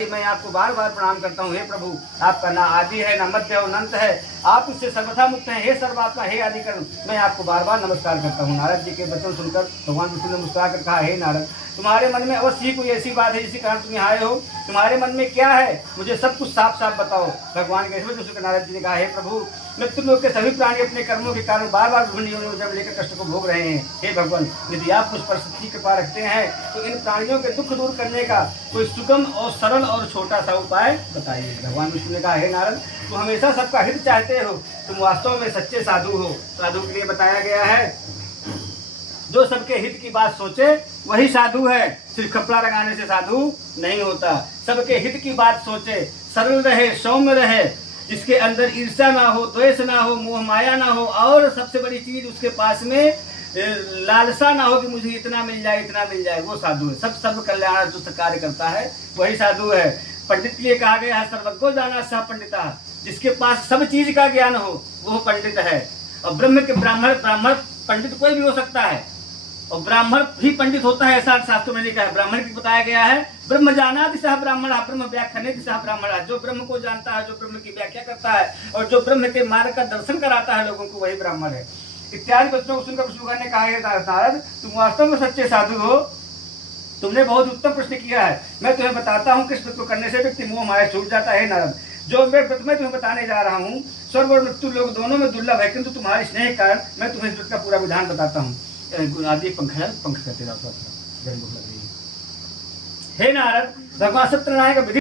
मैं आपको बार बार प्रणाम करता हूँ। हे प्रभु, आपका ना आदि है, ना मध्य और अनंत है, आप इससे सर्वथा मुक्त हैं। हे सर्वात्मा, हे आदिकरण, मैं आपको बार बार नमस्कार करता हूँ। नारद जी के वचन सुनकर भगवान विष्णु ने मुस्कुरा कर कहा, हे नारद, तुम्हारे मन में अवश्य ही कोई ऐसी बात है जिसके कारण तुम यहाँ आए हो। तुम्हारे मन में क्या है, मुझे सब कुछ साफ साफ बताओ। भगवान के वचन नारद जी ने कहा, हे प्रभु, मृत्यु लोक के सभी प्राणी अपने कर्मों के कारण बार बार विभिन्न योनियों में लेकर कष्ट को भोग रहे हैं। हे भगवान, यदि आप मुझ पर सच्ची कृपा रखते हैं तो इन प्राणियों के दुख दूर करने का कोई सुगम और सरल और छोटा सा उपाय बताइए। भगवान विष्णु ने कहा, हे नारद, तुम हमेशा सबका हित चाहते हो, तुम वास्तव में सच्चे साधु हो। साधु के लिए बताया गया है, जो सबके हित की बात सोचे वही साधु है। सिर्फ कपड़ा लगाने से साधु नहीं होता। सबके हित की बात सोचे, सरल रहे, सौम्य रहे, जिसके अंदर ईर्ष्या ना हो, द्वेष ना हो, मोह माया ना हो, और सबसे बड़ी चीज उसके पास में लालसा ना हो कि मुझे इतना मिल जाए, इतना मिल जाए, वो साधु है। सब कल्याण जो कार्य करता है वही साधु है। पंडित के लिए कहा गया है, सर्वज्ञो जाना सह पंडिता, जिसके पास सब चीज का ज्ञान हो वो पंडित है। और ब्रह्म के ब्राह्मण पंडित कोई भी हो सकता है, और ब्राह्मण भी पंडित होता है, ऐसा शास्त्रों में लिखा है। ब्राह्मण की बताया गया है, ब्रह्म जाना दिशा ब्राह्मण, ब्रह्म व्याख्याने दिशा ब्राह्मण। जो ब्रह्म को जानता है, जो ब्रह्म की व्याख्या करता है, और जो ब्रह्म के मार्ग का दर्शन कराता है लोगों को, वही ब्राह्मण है। इत्यादि वचनों को सुनकर विष्णु ने कहा, नारद, तुम वास्तव में सच्चे साधु हो, तुमने बहुत उत्तम प्रश्न किया है। मैं तुम्हें बताता हूँ, किस व्रत को करने से व्यक्ति मोह माया छूट जाता है। नारद, जो मैं व्रत में तुम्हें बताने जा रहा हूँ, स्वर्ग और मृत्यु लोग दोनों में दुर्लभ है, किंतु तुम्हारे स्नेह के कारण मैं तुम्हें इस व्रत का पूरा विधान बताता हूँ। आदि पंख करते रहो, गर्म भूख लग रही है। हे नारद, भगवान सत्यनारायण का